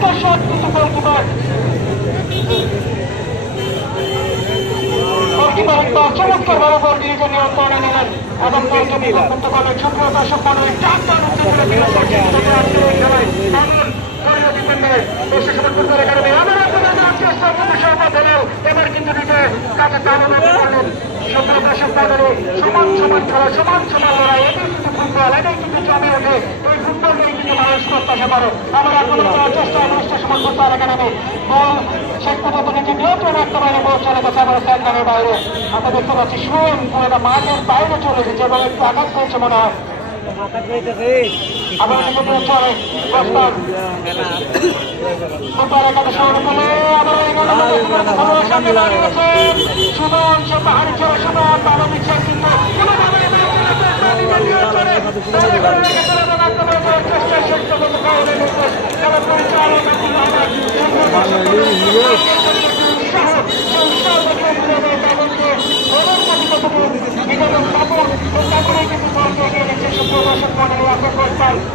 চমৎকার শট কিন্তু গোলকিপার চমৎকার ভাবে বল নিজের নিয়ন্ত্রণে নিলেন এবং বলকে বিভক্ত করলেন। সুপ্রিয় দর্শক মন্ডলী টান উঠতে করে এবার কিন্তু কাজে টানানো করলেন। সুপ্রিয় দর্শক মন্ডলী সমান সমান খেলা, সমান সমান লড়াই, এটাই কিন্তু ফুটবল, এটাই কিন্তু জমে ওঠে। এই ফুটবল নিয়ে কিন্তু মানুষ প্রত্যাশা করে। আমরা এখনো করার চেষ্টা অনুষ্ঠান সমান ফুটবল একাডেমি বল শেষ পর্যন্ত নিজে নিয়ন্ত্রণ রাখতে পারে, বল চলে গেছে আমার স্যান্ডানের বাইরে। আমরা দেখতে পাচ্ছি সুয়েন পুরোটা মাঠের বাইরে চলে এসেছে এবং একটু আঘাত পেয়েছে মনে হয়। আবার চলে প্রস্তাব ফুটবল একাদশ অনুকূলে আবার সামনে দাঁড়িয়েছে সুমন। সে পাহাড়ি ছেড়ে সুমন ভালো দিচ্ছে কিন্তু কোনোভাবে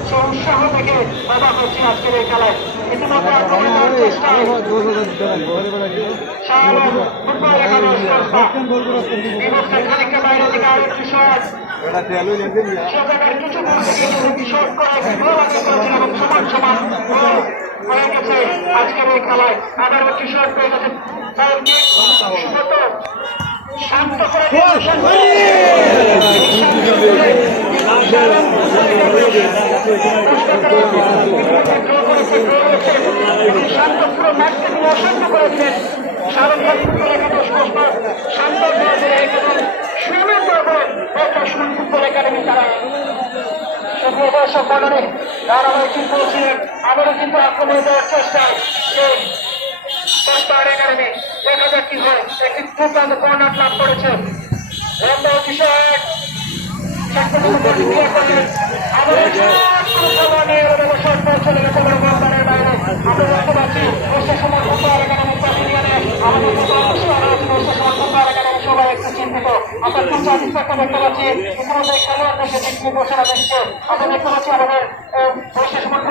সে উৎসাহ থেকে বাধা হচ্ছে আজকের এই খেলায়। ইতিমধ্যে আক্রমণের চেষ্টা খানিকটা বাইরে থেকে আরেকটি শট কিছু শট করে এবং সমান সমান হয়ে গেছে আজকের এই খেলায়। আবার একটি শট পেয়ে গেছে শান্ত করে শান্ত পুরো ম্যাচকে তিনি অশান্ত করেছেন। শারদভাগ ফুটবল একাদশ শান্ত সুমের সুমন ফুটবল একাডেমি তারা সুপ্রিয় দর্শক মন্ডলী ধারাবাহিক বলছিলেন আবারও কিন্তু আক্রমণ দেওয়ার চেষ্টায় একাডেমি। দেখা যাক কি হয়। একটি দুর্দান্ত কর্নার লাভ করেছে বিষয় চলে গেছে বাইরে। আমরা দেখতে পাচ্ছি সময় ফুটবল একাডেমি সবাই একটু চিন্তিত। আমরা খুব চাকরি দেখতে পাচ্ছি ইতিমধ্যে খেলোয়াড়দের ঘোষণা দিচ্ছে। আমরা দেখতে পাচ্ছি আমাদের সময়